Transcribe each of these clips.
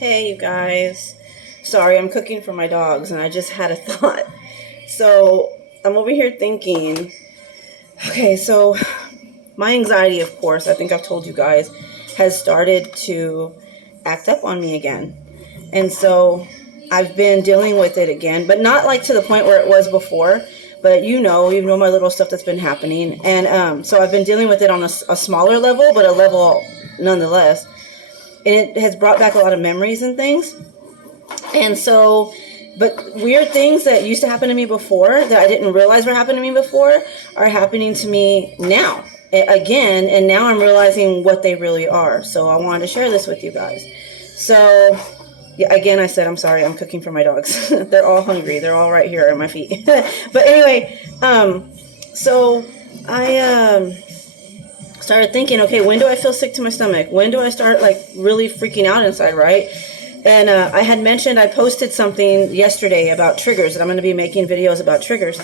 Hey, you guys. Sorry, I'm cooking for my dogs and I just had a thought. So, I'm over here thinking, okay, so my anxiety, of course, I think I've told you guys, has started to act up on me again. And so, I've been dealing with it again, but not like to the point where it was before. But you know my little stuff that's been happening. And so I've been dealing with it on a smaller level, but a level nonetheless. And it has brought back a lot of memories and things. And so, but weird things that used to happen to me before that I didn't realize were happening to me before are happening to me now again. And now I'm realizing what they really are. So I wanted to share this with you guys. So yeah, again, I said, I'm sorry, I'm cooking for my dogs. They're all hungry. They're all right here at my feet. But anyway, so I started thinking, okay, when do I feel sick to my stomach? When do I start like really freaking out inside, right? And I had mentioned, I posted something yesterday about triggers, and I'm going to be making videos about triggers.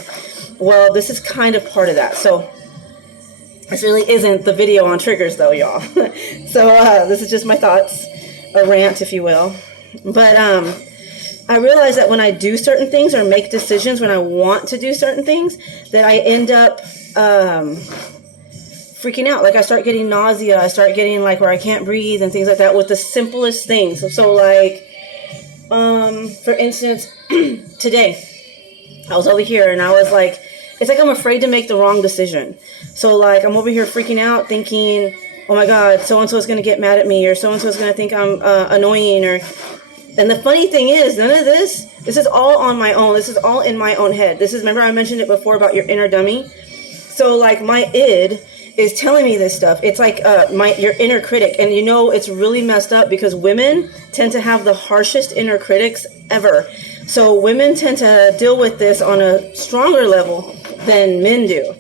Well, this is kind of part of that. So this really isn't the video on triggers though, y'all. So this is just my thoughts, a rant, if you will. But I realize that when I do certain things or make decisions when I want to do certain things, that I end up freaking out. Like I start getting nausea. I start getting like where I can't breathe and things like that with the simplest things. So like, for instance, today I was over here and I was like, it's like I'm afraid to make the wrong decision. So like I'm over here freaking out thinking, oh my God, so-and-so is going to get mad at me, or so-and-so is going to think I'm annoying, and the funny thing is, none of this is all on my own. This is all in my own head. Remember I mentioned it before about your inner dummy? So like my id is telling me this stuff. It's like your inner critic. And you know, it's really messed up because women tend to have the harshest inner critics ever. So women tend to deal with this on a stronger level than men do.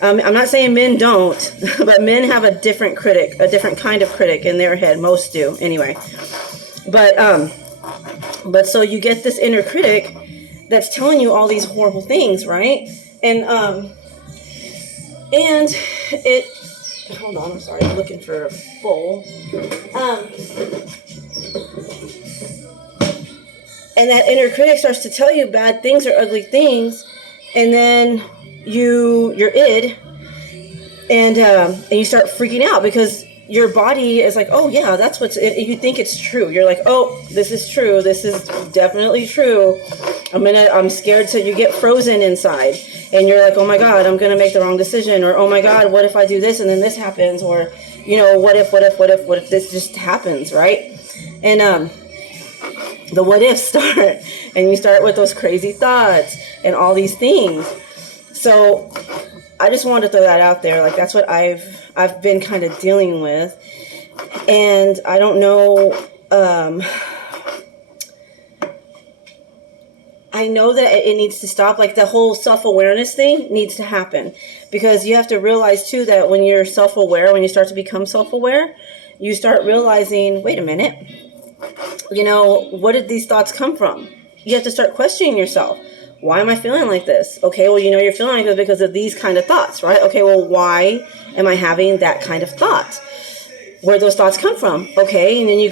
I'm not saying men don't, but men have a different critic, a different kind of critic in their head. Most do, anyway. But so you get this inner critic that's telling you all these horrible things, right? And it, hold on, I'm sorry, I'm looking for a bowl. And that inner critic starts to tell you bad things or ugly things, and then your id, and you start freaking out because your body is like, oh yeah, that's you think it's true. You're like, oh, this is true. This is definitely true. I'm scared. So you get frozen inside and you're like, oh my God, I'm going to make the wrong decision. Or, oh my God, what if I do this and then this happens? Or, you know, what if this just happens, right? And the what ifs start, and you start with those crazy thoughts and all these things. So I just wanted to throw that out there. Like that's what I've been kind of dealing with, and I don't know. I know that it needs to stop. Like the whole self-awareness thing needs to happen, because you have to realize too that when you're self-aware, when you start to become self-aware, you start realizing, wait a minute, you know, what did these thoughts come from? You have to start questioning yourself. Why am I feeling like this? Okay, well, you know you're feeling like this because of these kind of thoughts, right? Okay, well, why am I having that kind of thought? Where those thoughts come from? Okay, and then you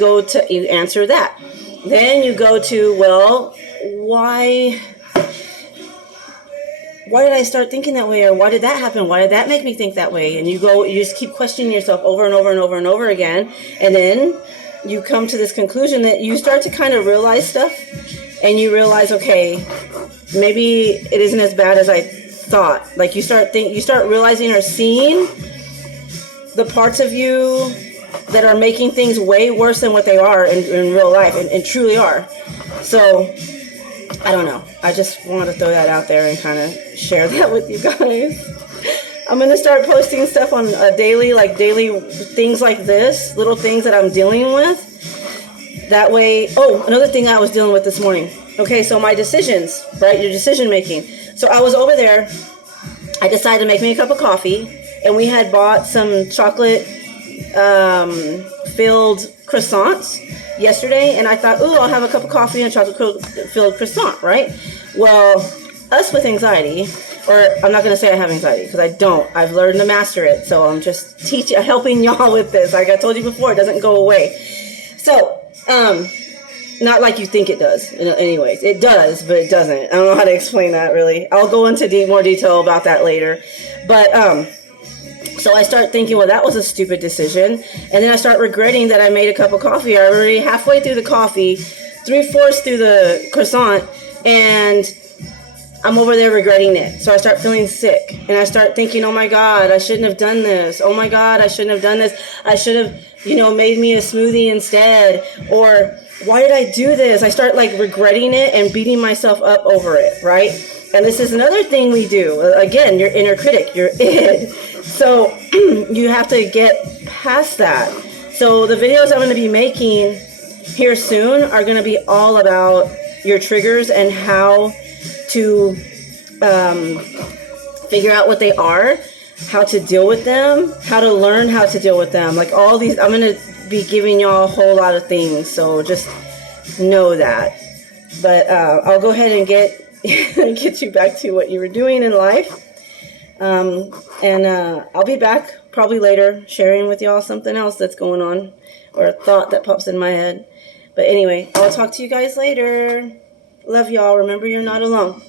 answer that. Then you go to, well, why did I start thinking that way? Or why did that happen? Why did that make me think that way? And you just keep questioning yourself over and over and over and over again. And then you come to this conclusion that you start to kind of realize stuff, and you realize, okay, maybe it isn't as bad as I thought. Like you start realizing or seeing the parts of you that are making things way worse than what they are in real life, and truly are. So I don't know. I just wanted to throw that out there and kind of share that with you guys. I'm going to start posting stuff on a daily things like this, little things that I'm dealing with. That way, another thing I was dealing with this morning. Okay, so my decisions, right? Your decision making. So I was over there. I decided to make me a cup of coffee, and we had bought some chocolate filled croissants yesterday, and I thought, I'll have a cup of coffee and a chocolate filled croissant, right? Well, us with anxiety, or I'm not going to say I have anxiety because I don't. I've learned to master it, so I'm just helping y'all with this. Like I told you before, it doesn't go away. So Not like you think it does. Anyways, it does, but it doesn't. I don't know how to explain that really. I'll go into more detail about that later. But so I start thinking, well, that was a stupid decision. And then I start regretting that I made a cup of coffee. I'm already halfway through the coffee, 3/4 through the croissant, and I'm over there regretting it. So I start feeling sick. And I start thinking, oh my God, I shouldn't have done this. Oh my God, I shouldn't have done this. I should have, made me a smoothie instead. Or why did I do this? I start like regretting it and beating myself up over it, right? And this is another thing we do. Again, your inner critic, your id. So you have to get past that. So the videos I'm going to be making here soon are going to be all about your triggers and how to figure out what they are, how to deal with them, how to learn how to deal with them. Like all these, I'm going to be giving y'all a whole lot of things. So just know that. But I'll go ahead and get you back to what you were doing in life. And I'll be back probably later sharing with y'all something else that's going on or a thought that pops in my head. But anyway, I'll talk to you guys later. Love y'all. Remember, you're not alone.